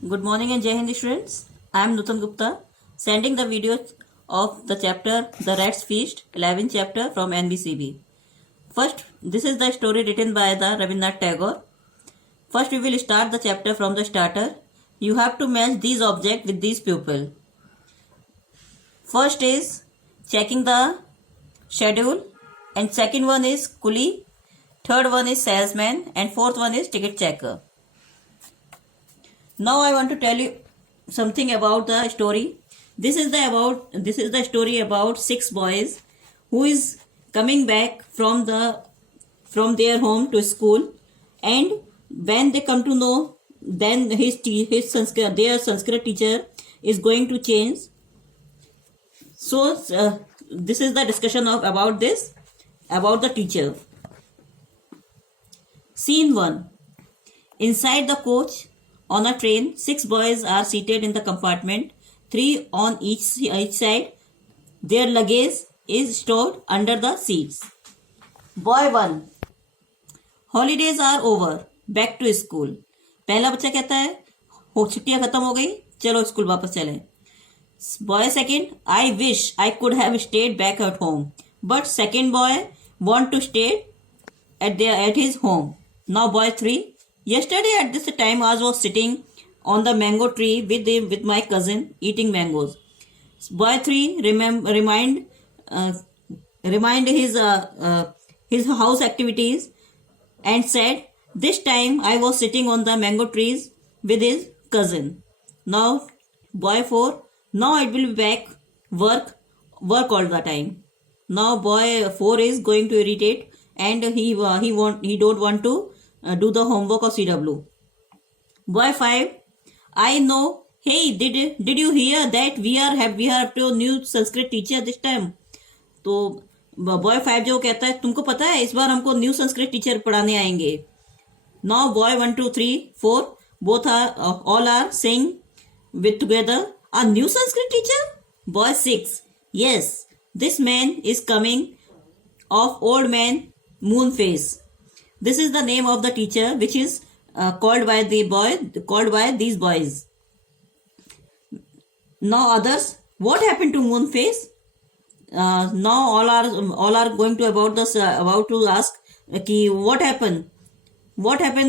Good morning and Jai Hind students. I am Nutan Gupta sending the video of the chapter The Rat's Feast 11th chapter from NBCB. First, this is the story written by the Rabindranath Tagore. First, we will start the chapter from the starter. You have to match these objects with these pupil. First is checking the schedule, and second one is coolie, third one is salesman, and fourth one is ticket checker. Now I want to tell you something about the story. This is the story about six boys who is coming back from their home to school, and when they come to know, then their Sanskrit teacher is going to change. So this is the discussion about the teacher. Scene 1. Inside the coach. On a train, 6 boys are seated in the compartment, 3 on each side. Their luggage is stored under the seats. Boy 1. Holidays are over. Back to school. पहला बच्चा कहता है छुट्टियां खत्म हो गई, चलो school वापस चलें. Boy 2. I wish I could have stayed back at home, but second boy want to stay at his home. Now boy 3. Yesterday at this time I was sitting on the mango tree with my cousin eating mangoes. Boy 3 remind his house activities and said, this time I was sitting on the mango trees with his cousin. Now boy 4. Now I will be back work all the time. Now boy 4 is going to irritate and he don't want to do the homework of CW. Boy 5. I know. Hey, did you hear that we have to new Sanskrit teacher this time? तो boy 5 जो कहता है, तुमको पता है इस बार हमको new Sanskrit teacher पढ़ाने आएंगे. Now boy 1, 2, 3, 4 both are all are saying with together, a new Sanskrit teacher? Boy 6. Yes, this man is coming of old man Moonface. This is the name of the teacher which is called by these boys. Now others, what happened to Moonface? Now all are going to about to ask कि what happened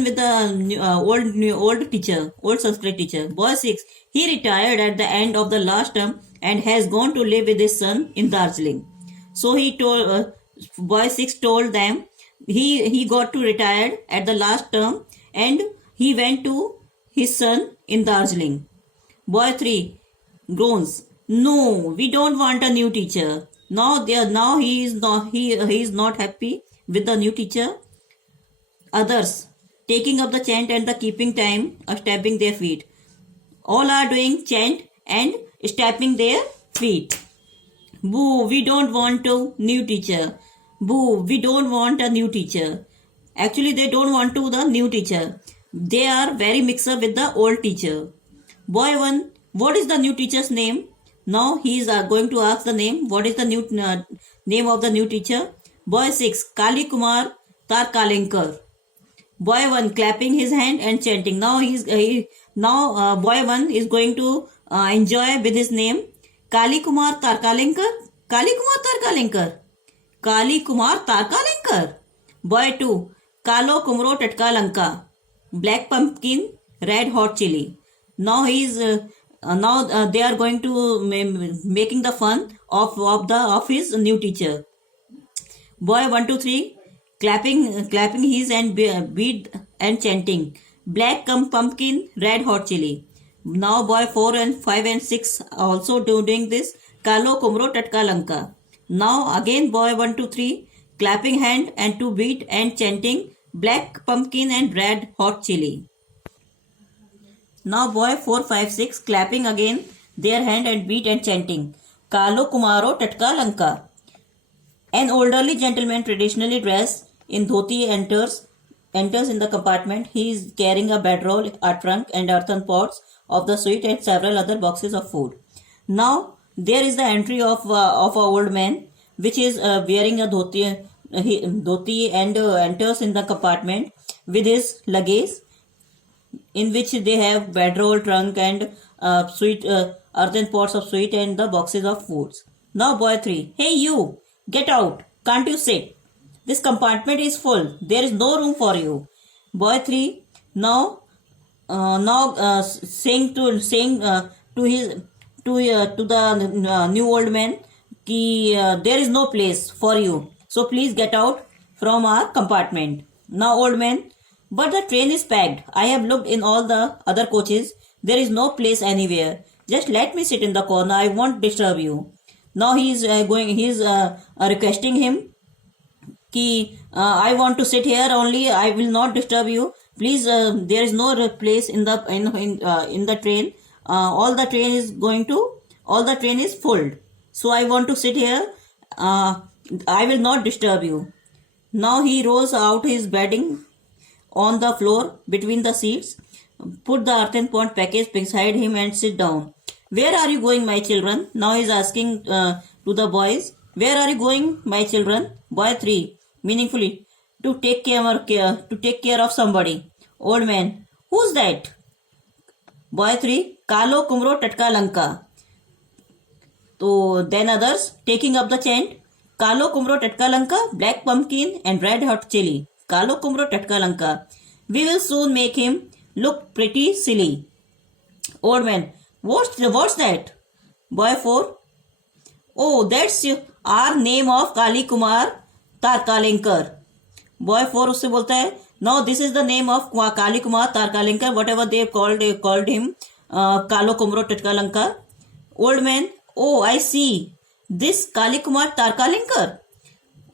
with the old teacher, old Sanskrit teacher. Boy 6, he retired at the end of the last term and has gone to live with his son in Darjeeling. So he told boy 6 told them he got to retired at the last term and he went to his son in Darjeeling. Boy 3 groans, no, we don't want a new teacher. Now he is not happy with the new teacher. Others taking up the chant and the keeping time of stamping their feet. All are doing chant and stamping their feet. Boo, we don't want a new teacher. Boo, we don't want a new teacher. Actually, they don't want to the new teacher. They are very mixed up with the old teacher. Boy 1, what is the new teacher's name? Now he is going to ask the name. What is the new name of the new teacher? Boy 6, Kali Kumar Tarkalenkar. Boy 1 clapping his hand and chanting. Now boy 1 is going to enjoy with his name. Kali Kumar Tarkalenkar. Kali Kumar Tarkalenkar. Kali Kumar Tarkalenkar. Boy 2, Kalo Kumro Tatka Lanka. Black pumpkin, red hot chili. Now they are going to making the fun of his new teacher. Boy 1, 2, 3 clapping his and beat and chanting. Black pumpkin, red hot chili. Now boy 4 and 5 and 6 also doing this. Kalo Kumro Tatka Lanka. Now again boy 1, 2, 3 clapping hand and to beat and chanting black pumpkin and red hot chili. Now boy 4, 5, 6 clapping again their hand and beat and chanting Kalo Kumaro Tatka Lanka. An elderly gentleman traditionally dressed in dhoti enters in the compartment. He is carrying a bedroll, a trunk and earthen pots of the sweet and several other boxes of food. Now there is the entry of a old man which is wearing a dhoti and enters in the compartment with his luggage. in which they have bedroll, trunk, and sweet earthen pots of sweet and the boxes of foods. Now boy 3, hey you, get out, can't you sit? This compartment is full, there is no room for you. Boy 3 now saying to the new old man कि there is no place for you, so please get out from our compartment. Now old man, but the train is packed. I have looked in all the other coaches. There is no place anywhere. Just let me sit in the corner. I won't disturb you. Now he is requesting him कि I want to sit here only. I will not disturb you. Please, there is no place in the train. All the train is full. So I want to sit here. I will not disturb you. Now he rolls out his bedding on the floor between the seats, put the earthen pot package beside him and sit down. Where are you going, my children? Now he is asking to the boys. Where are you going, my children? Boy 3, meaningfully, to take care of somebody. Old man, who's that? Boy 3, Kalo Kumro Tatka Lanka. So then others taking up the chant. Kalo Kumro Tatka Lanka, black pumpkin and red hot chili. Kalo Kumro Tatka Lanka. We will soon make him look pretty silly. Old man, what's that? Boy 4, oh, that's our name of Kali Kumar Tarkalinkar. Boy 4 उससे बोलता है, now this is the name of Kali Kumar Tarkalinkar, whatever they called him, Kalo Kumro Tatka Lanka. Old man, oh, I see. This Kali Kumar Tarkalinkar.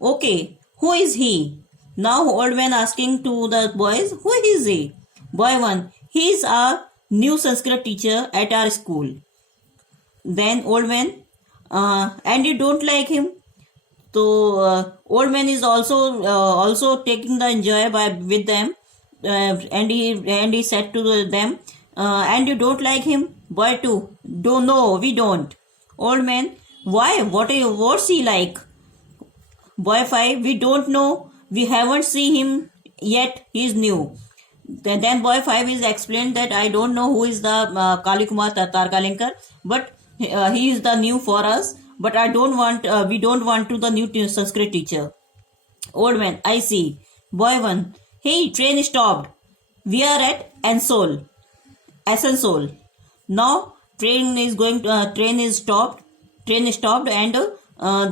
Okay, who is he? Now old man asking to the boys, who is he? Boy 1, he is our new Sanskrit teacher at our school. Then old man, and you don't like him? So old man is also taking the enjoy with them, and he said to them, and you don't like him? Boy 2, don't know, we don't. Old man, why? What's he like? Boy 5, we don't know. We haven't seen him yet. He is new. Then boy 5 is explained that I don't know who is the Kali Kumar Tarkalinkar, but he is the new for us. But we don't want to the new Sanskrit teacher. Old man, I see. Boy 1, hey, train stopped. We are at Asansol. Now train is stopped, and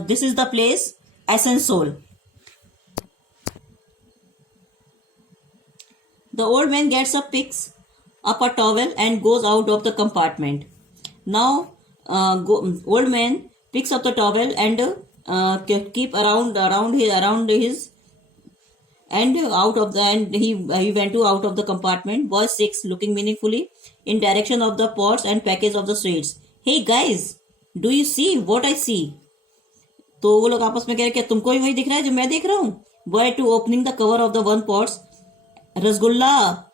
this is the place, Asansol. The old man gets up, picks up a towel and goes out of the compartment. Now old man picks up the towel and keep around his and he went out of the compartment. Boy 6 looking meaningfully in direction of the pots and package of the sweets. Hey guys, do you see what I see? तो वो लोग आपस में कह रहे क्या तुमको भी वही दिख रहा है जो मैं देख रहा हूँ? Boy 2 opening the cover of the one pots. Rasgulla.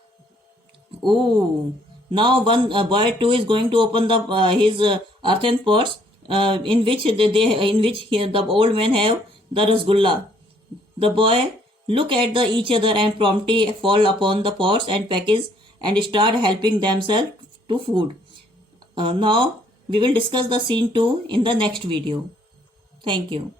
Oh, now boy 2 is going to open his earthen pots in which the old men have the rasgulla. The boy look at each other and promptly fall upon the pots and packets and start helping themselves to food. Now we will discuss the scene 2 in the next video. Thank you.